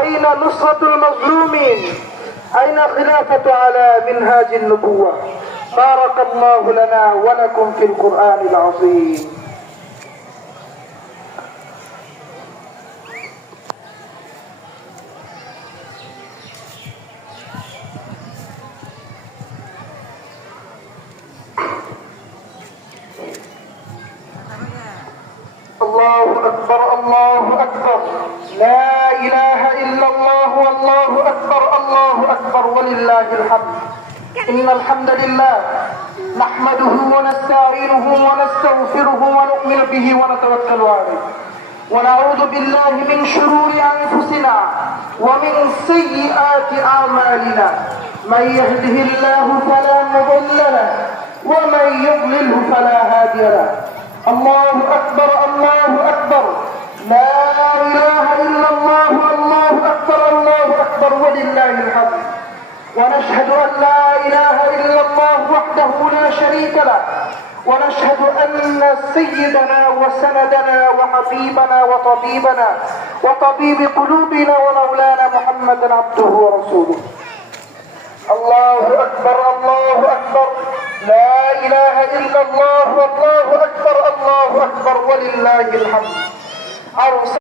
أين نصرة المظلومين؟ أين خلافة على منهاج النبوة؟ بارك الله لنا ولكم في القرآن العظيم. الله أكبر الله أكبر، لا إله إلا الله والله أكبر الله أكبر ولله الحمد. إن الحمد لله نحمده ونستعينه ونستغفره ونؤمن به ونتوكل عليه، ونعوذ بالله من شرور أنفسنا ومن سيئات أعمالنا. من يهده الله فلا مضل له ومن يضلله فلا هادي له. الله أكبر الله أكبر، لا إله إلا الله الله أكبر الله أكبر ولله الحمد. ونشهد أن لا إله إلا الله وحده لا شريك له، ونشهد أن سيدنا وسندنا وحبيبنا وطبيبنا وطبيب قلوبنا ومولانا محمدا عبده ورسوله. الله أكبر الله أكبر، لا إله إلا الله والله أكبر الله أكبر ولله الحمد.